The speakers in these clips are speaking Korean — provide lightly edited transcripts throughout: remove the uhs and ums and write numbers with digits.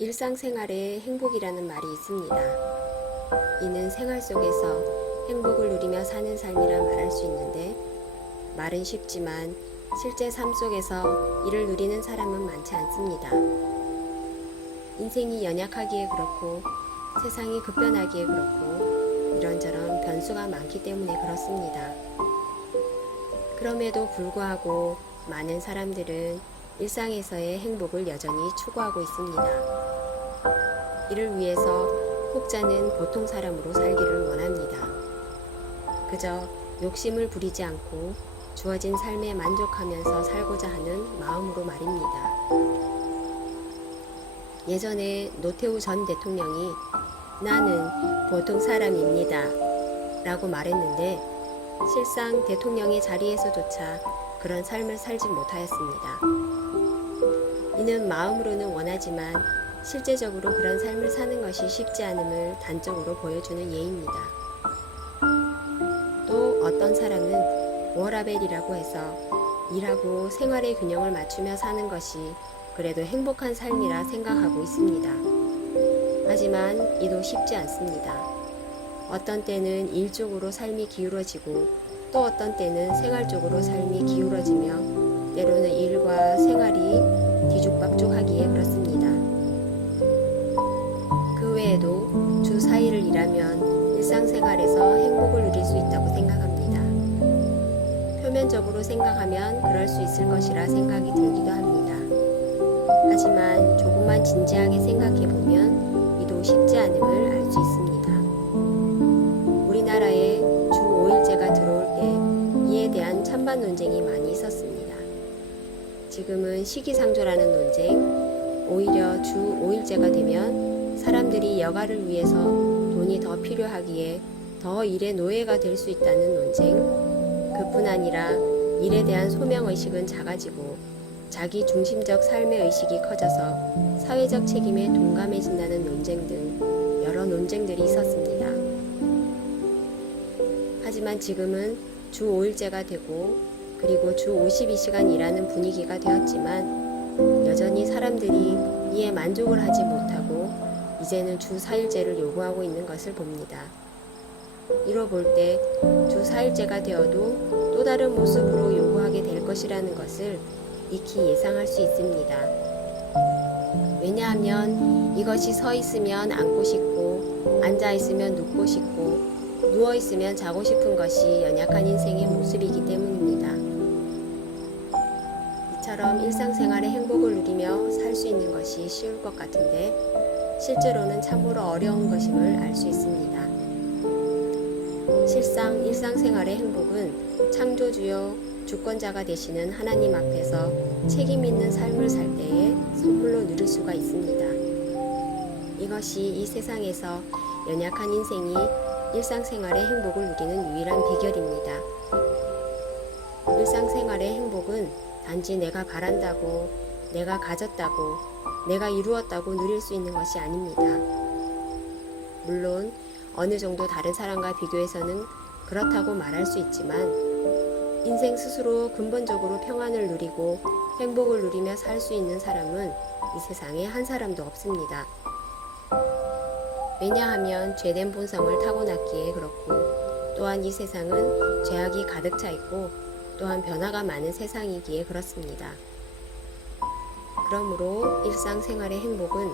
일상생활에 행복이라는 말이 있습니다. 이는 생활 속에서 행복을 누리며 사는 삶이라 말할 수 있는데, 말은 쉽지만 실제 삶 속에서 이를 누리는 사람은 많지 않습니다. 인생이 연약하기에 그렇고 세상이 급변하기에 그렇고 이런저런 변수가 많기 때문에 그렇습니다. 그럼에도 불구하고 많은 사람들은 일상에서의 행복을 여전히 추구하고 있습니다. 이를 위해서 혹자는 보통 사람으로 살기를 원합니다. 그저 욕심을 부리지 않고 주어진 삶에 만족하면서 살고자 하는 마음으로 말입니다. 예전에 노태우 전 대통령이 나는 보통 사람입니다 라고 말했는데, 실상 대통령의 자리에서조차 그런 삶을 살지 못하였습니다. 이는 마음으로는 원하지만 실제적으로 그런 삶을 사는 것이 쉽지 않음을 단적으로 보여주는 예입니다. 또 어떤 사람은 워라벨이라고 해서 일하고 생활의 균형을 맞추며 사는 것이 그래도 행복한 삶이라 생각하고 있습니다. 하지만 이도 쉽지 않습니다. 어떤 때는 일 쪽으로 삶이 기울어지고 또 어떤 때는 생활 쪽으로 삶이 기울어지며 때로는 일과 생활이 뒤죽박죽하기에 그렇습니다. 그 외에도 주 4일을 일하면 일상생활에서 행복을 누릴 수 있다고 생각합니다. 표면적으로 생각하면 그럴 수 있을 것이라 생각이 들기도 합니다. 하지만 조금만 진지하게 생각해보면 이도 쉽지 않음을 알 수 있습니다. 우리나라에 주 5일제가 들어올 때 이에 대한 찬반 논쟁이 많이 있었습니다. 지금은 시기상조라는 논쟁, 오히려 주 5일제가 되면 사람들이 여가를 위해서 돈이 더 필요하기에 더 일의 노예가 될 수 있다는 논쟁, 그뿐 아니라 일에 대한 소명의식은 작아지고 자기 중심적 삶의 의식이 커져서 사회적 책임에 동감해진다는 논쟁 등 여러 논쟁들이 있었습니다. 하지만 지금은 주 5일제가 되고 그리고 주 52시간 일하는 분위기가 되었지만 여전히 사람들이 이에 만족을 하지 못하고 이제는 주 4일제를 요구하고 있는 것을 봅니다. 이로 볼 때 주 4일제가 되어도 또 다른 모습으로 요구하게 될 것이라는 것을 익히 예상할 수 있습니다. 왜냐하면 이것이 서 있으면 앉고 싶고 앉아 있으면 눕고 싶고 누워 있으면 자고 싶은 것이 연약한 인생의 모습이기 때문입니다. 이처럼 일상생활의 행복을 누리며 살 수 있는 것이 쉬울 것 같은데 실제로는 참으로 어려운 것임을 알 수 있습니다. 실상 일상생활의 행복은 창조주요 주권자가 되시는 하나님 앞에서 책임 있는 삶을 살 때에 선물로 누릴 수가 있습니다. 이것이 이 세상에서 연약한 인생이 일상생활의 행복을 누리는 유일한 비결입니다. 일상생활의 행복은 단지 내가 바란다고, 내가 가졌다고, 내가 이루었다고 누릴 수 있는 것이 아닙니다. 물론 어느 정도 다른 사람과 비교해서는 그렇다고 말할 수 있지만 인생 스스로 근본적으로 평안을 누리고 행복을 누리며 살 수 있는 사람은 이 세상에 한 사람도 없습니다. 왜냐하면 죄된 본성을 타고났기에 그렇고, 또한 이 세상은 죄악이 가득 차 있고 또한 변화가 많은 세상이기에 그렇습니다. 그러므로 일상생활의 행복은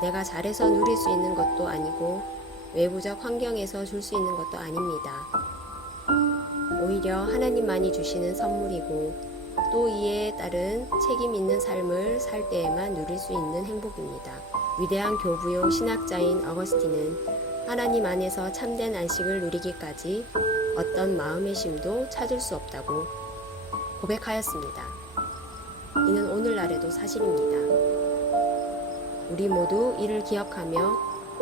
내가 잘해서 누릴 수 있는 것도 아니고 외부적 환경에서 줄 수 있는 것도 아닙니다. 오히려 하나님만이 주시는 선물이고 또 이에 따른 책임 있는 삶을 살 때에만 누릴 수 있는 행복입니다. 위대한 교부요 신학자인 어거스틴은 하나님 안에서 참된 안식을 누리기까지 어떤 마음의 쉼도 찾을 수 없다고 고백하였습니다. 이는 오늘날에도 사실입니다. 우리 모두 이를 기억하며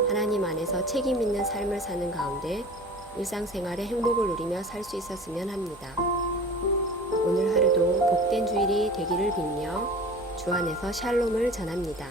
하나님 안에서 책임 있는 삶을 사는 가운데 일상생활의 행복을 누리며 살 수 있었으면 합니다. 오늘 하루도 복된 주일이 되기를 빌며 주 안에서 샬롬을 전합니다.